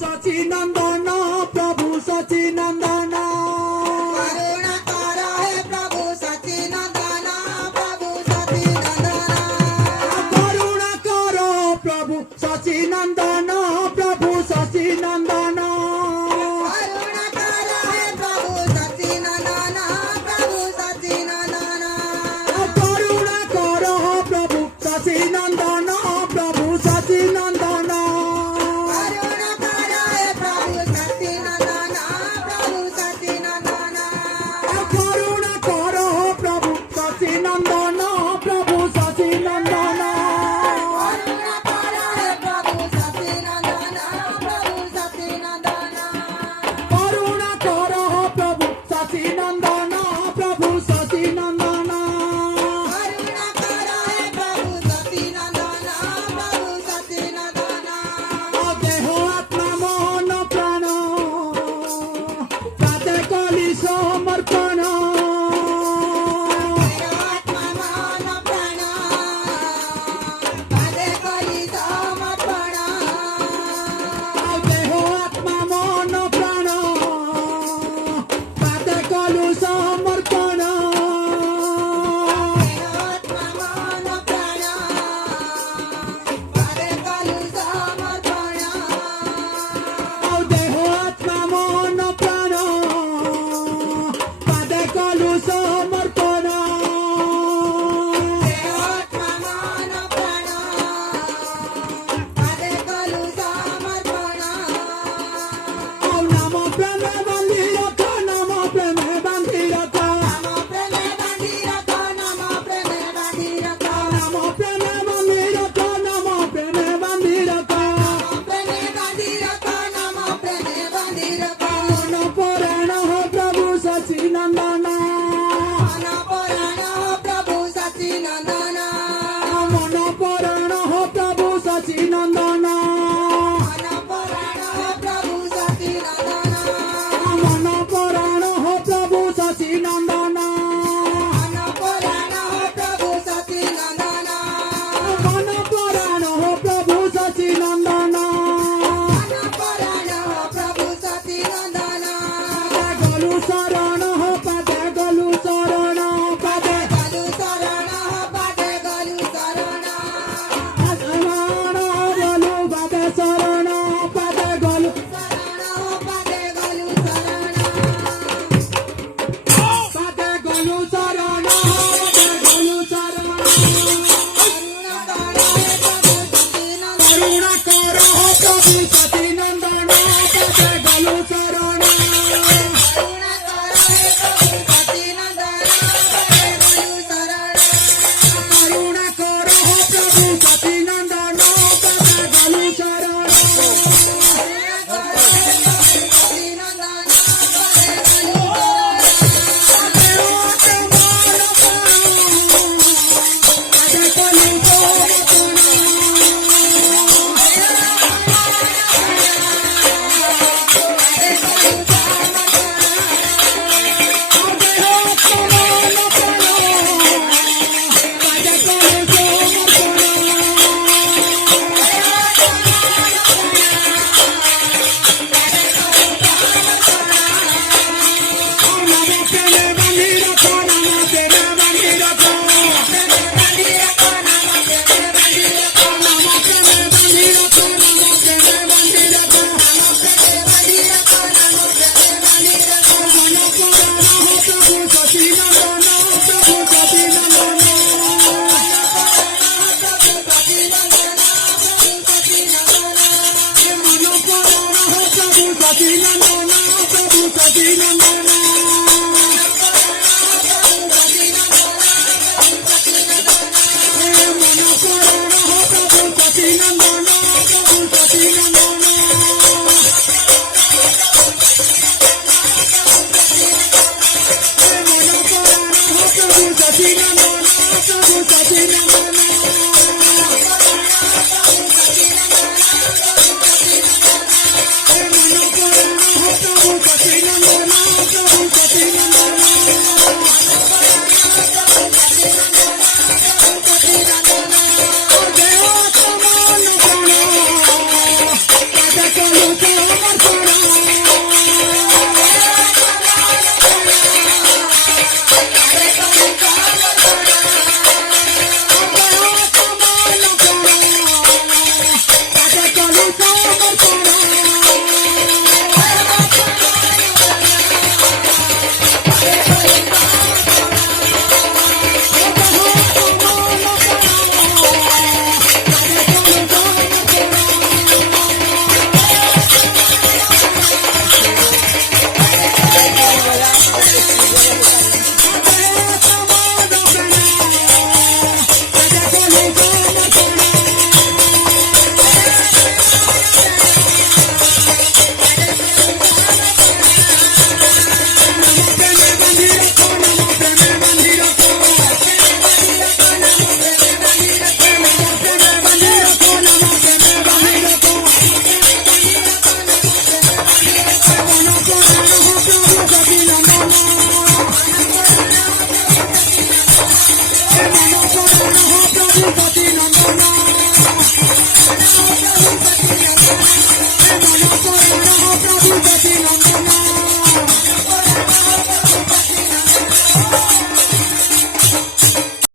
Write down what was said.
सचिनंदन प्रभु सचिनंदन करुणा कर हे प्रभु सचिनंदन प्रभु सचिनंदन करुणा करो प्रभु सचिनंदन प्रभु सचिनंदन करुणा कर हे प्रभु सचिनंदन प्रभु सचिनंदन करुणा करो प्रभु सचिनंदन प्रभु सचिनंदन करुणा कर हे प्रभु सचिनंदन प्रभु सचिनंदन करुणा करो प्रभु सचिनंदन प्रभु सचिनंदन करुणा कर हे प्रभु सचिनंदन प्रभु सचिनंदन करुणा करो प्रभु सचिनंदन प्रभु सचिनंदन करुणा कर हे प्रभु सचिनंदन प्रभु सचिनंदन देह आत्मा मन प्राण ताते कली समर्पण आत्मा मन प्राण पादे कली समर्पण देह आत्मा मन प्राण ताते कलु समर्पण आत्मा मन प्राण पादे कली समर्पण देह आत्मा मन प्राण ताते कलु समर्पण आत्मा मन प्राण पादे कली समर्पण नम प्रेम बंधी रख नम प्रेम बंधी रख नम प्रेमे बांधी रख नम प्रेमे बांधी रख नम प्रेम बंधी रख नम प्रेम बंधी रख प्रेमे बांधी रख नम प्रेमे बांधी रख मन पुराण हो प्रभु सचिनंदन मन पुराण हो प्रभु सचिनंदन मन पुराण हो प्रभु सचिनंदन मन पुराण हो प्रभु सचिनंदन मन पुराण हो प्रभु सचिनंदन मन पुराण हो प्रभु सचिनंदन मन पुराण हो प्रभु सचिनंदन मन पुराण हो प्रभु सचिनंदन गलु शरण हो पदे गलु शरण पदे गलु शरण हो पादे गलु शरण शरण गलु पदे शरण पदे गलु शरण हो पादे गलु शरण पदे गलु शरण पदे गलु शरण करुणा कर हे प्रभु सचिनंदन करुणा करो प्रभु सचिनंदन पदे गलु शरण करुणा कर हे प्रभु सचिनंदन गलु शरण करुणा करो प्रभु सचिनंदन पदे गलु शरण Sachina